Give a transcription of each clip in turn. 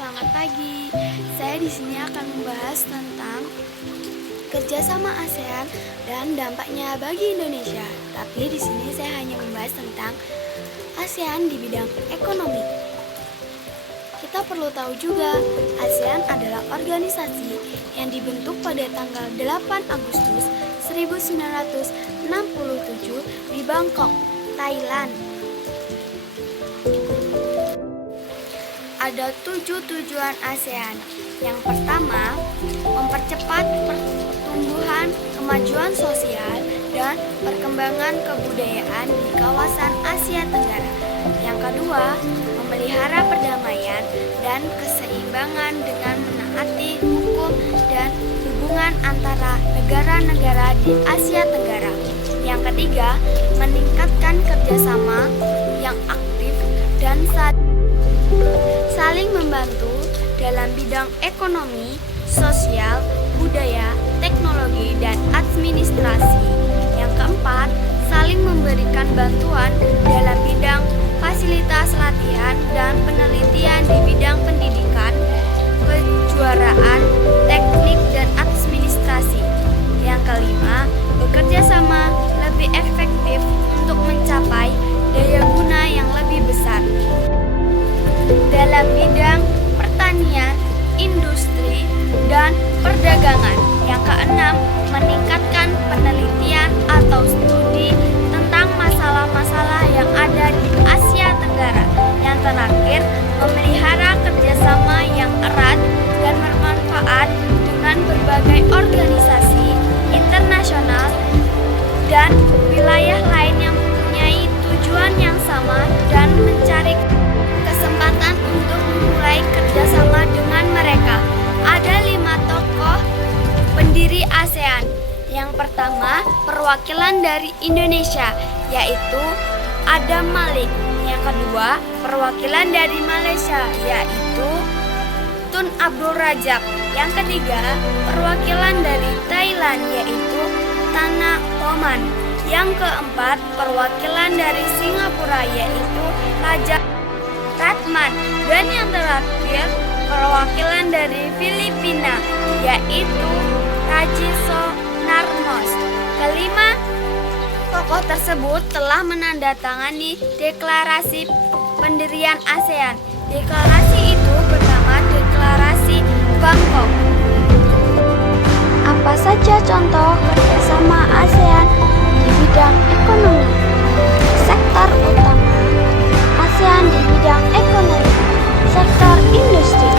selamat pagi. Saya di sini akan membahas tentang kerjasama ASEAN dan dampaknya bagi Indonesia. Tapi di sini saya hanya membahas tentang ASEAN di bidang ekonomi. Kita perlu tahu juga, ASEAN adalah organisasi yang dibentuk pada tanggal 8 Agustus 1967 di Bangkok, Thailand. Ada 7 tujuan ASEAN. Yang pertama, mempercepat pertumbuhan kemajuan sosial dan perkembangan kebudayaan di kawasan Asia Tenggara. Yang kedua, memelihara perdamaian dan keseimbangan dengan menaati hukum dan hubungan antara negara-negara di Asia Tenggara. Yang ketiga, meningkatkan kerjasama yang aktif dan saling membantu dalam bidang ekonomi, sosial, budaya, teknologi, dan administrasi. Yang keempat, saling memberikan bantuan dalam bidang fasilitas latihan dan penelitian di bidang pendidikan, kejuaraan, teknik, dan administrasi. Yang kelima, bekerja sama lebih efektif untuk mencapai daya guna yang lebih besar dalam bidang pertanian, industri, dan perdagangan. Yang keenam, meningkatkan penelitian atau studi tentang masalah-masalah yang ada di Asia Tenggara. Yang terakhir, memelihara kerjasama yang erat dan bermanfaat dengan berbagai organisasi internasional dan wilayah lain yang mempunyai tujuan yang sama dan mencari kesempatan untuk memulai kerjasama dengan mereka. Ada 5 tokoh pendiri ASEAN. Yang pertama, perwakilan dari Indonesia, yaitu Adam Malik. Yang kedua, perwakilan dari Malaysia, yaitu Tun Abdul Rajab. Yang ketiga, perwakilan dari Thailand, yaitu Tana Oman. Yang keempat, perwakilan dari Singapura, yaitu Raja Ratman. Dan yang terakhir, perwakilan dari Filipina, yaitu Rajiso Narmos. Kelima tokoh tersebut telah menandatangani deklarasi pendirian ASEAN. Deklarasi itu bernama Deklarasi Bangkok. Apa saja contoh kerjasama ASEAN di bidang ekonomi? Sektor utama ASEAN di bidang ekonomi, sektor industri.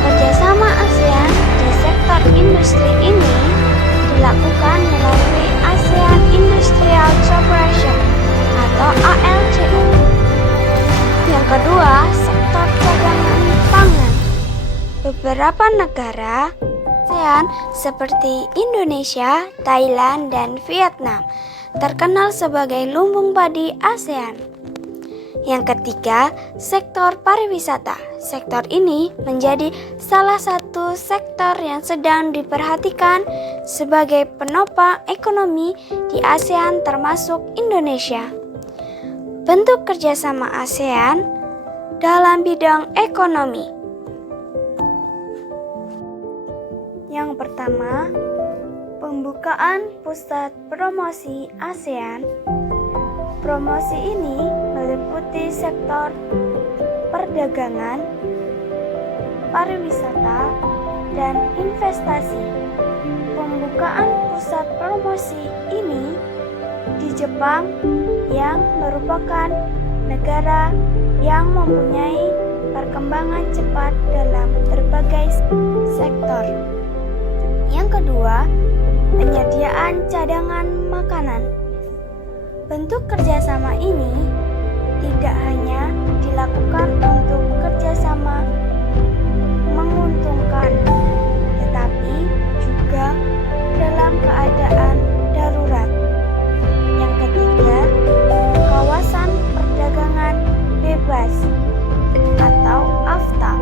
Kerjasama ASEAN di sektor industri ini dilakukan melalui ASEAN Industrial Cooperation atau ALCO. Yang kedua, sektor cadangan pangan. Beberapa negara ASEAN seperti Indonesia, Thailand, dan Vietnam terkenal sebagai lumbung padi ASEAN. Yang ketiga, sektor pariwisata. Sektor ini menjadi salah satu sektor yang sedang diperhatikan sebagai penopang ekonomi di ASEAN termasuk Indonesia. Bentuk kerjasama ASEAN dalam bidang ekonomi. Yang pertama, pembukaan pusat promosi ASEAN. Promosi ini meliputi sektor perdagangan, pariwisata, dan investasi. Pembukaan pusat promosi ini di Jepang yang merupakan negara yang mempunyai perkembangan cepat dalam berbagai sektor. Yang kedua, penyediaan cadangan makanan. Bentuk kerjasama ini tidak hanya dilakukan untuk kerjasama menguntungkan, tetapi juga dalam keadaan darurat. Yang ketiga, kawasan perdagangan bebas atau AFTA.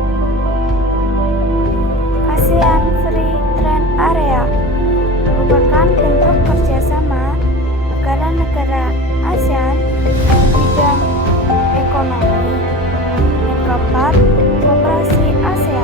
ASEAN Free Trade Area merupakan bentuk kerjasama negara-negara ASEAN di bidang ekonomi. Yang keempat, Koperasi ASEAN.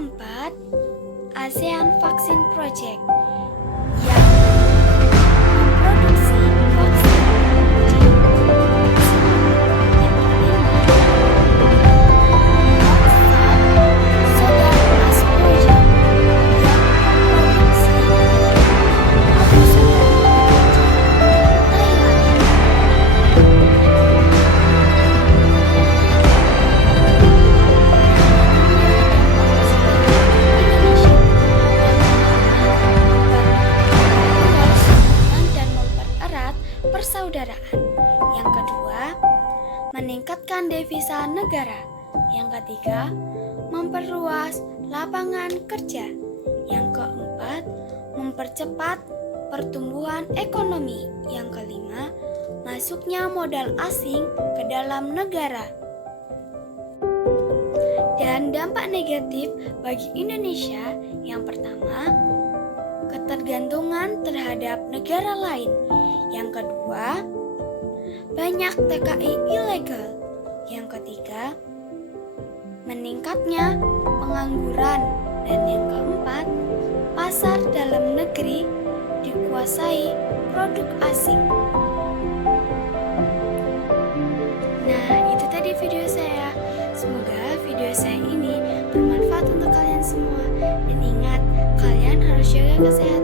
keempat, ASEAN Vaccine Project yang memproduksi vaksin di yang kelima, Oxford Sodan AstraZeneca yang memproduksi obat persaudaraan. Yang kedua, meningkatkan devisa negara. Yang ketiga, memperluas lapangan kerja. Yang keempat, mempercepat pertumbuhan ekonomi. Yang kelima, masuknya modal asing ke dalam negara. Dan dampak negatif bagi Indonesia yang pertama, ketergantungan terhadap negara lain. Yang kedua, banyak TKI ilegal. Yang ketiga, meningkatnya pengangguran. Dan yang keempat, pasar dalam negeri dikuasai produk asing. Nah, itu tadi video saya. Semoga video saya ini bermanfaat untuk kalian semua. Dan ingat, kalian harus jaga kesehatan.